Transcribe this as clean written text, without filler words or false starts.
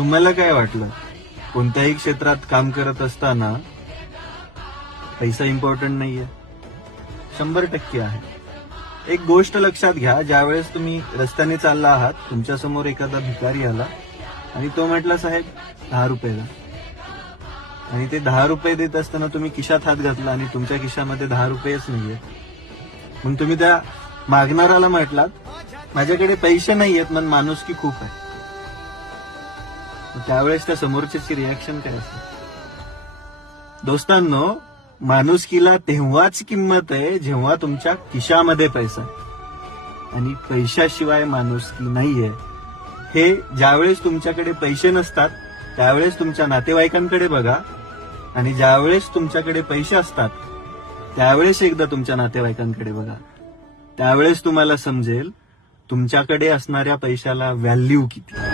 तुम्हाला काय वाटलं, कोणत्याही क्षेत्रात काम करत असताना पैसा इम्पॉर्टंट नाहीये? 100% आहे. एक गोष्ट लक्षात घ्या, ज्यावेळेस तुम्ही रस्त्याने चालला आहात, तुमच्यासमोर एखादा भिकारी आला आणि तो म्हटला, साहेब 10 रुपये द्या. आणि ते 10 रुपये देत असताना तुम्ही खिशात हात घातला आणि तुमच्या खिशामध्ये 10 रुपयेच नाहीये. मग तुम्ही त्या मागणाऱ्याला म्हटलात, माझ्याकडे पैसे नाहीयेत, पण माणुसकी खूप आहे. मग त्यावेळेस त्या समोरच्याची रिॲक्शन काय असेल? दोस्तांनो, माणुसकीला तेव्हाच किंमत आहे जेव्हा तुमच्या खिशामध्ये पैसा आहे. आणि पैशाशिवाय माणुसकी नाहीये. हे ज्यावेळेस तुमच्याकडे पैसे नसतात त्यावेळेस तुमच्या नातेवाईकांकडे बघा, आणि ज्यावेळेस तुमच्याकडे पैसे असतात त्यावेळेस एकदा तुमच्या नातेवाईकांकडे बघा. त्यावेळेस तुम्हाला समजेल तुमच्याकडे असणाऱ्या पैशाला व्हॅल्यू किती.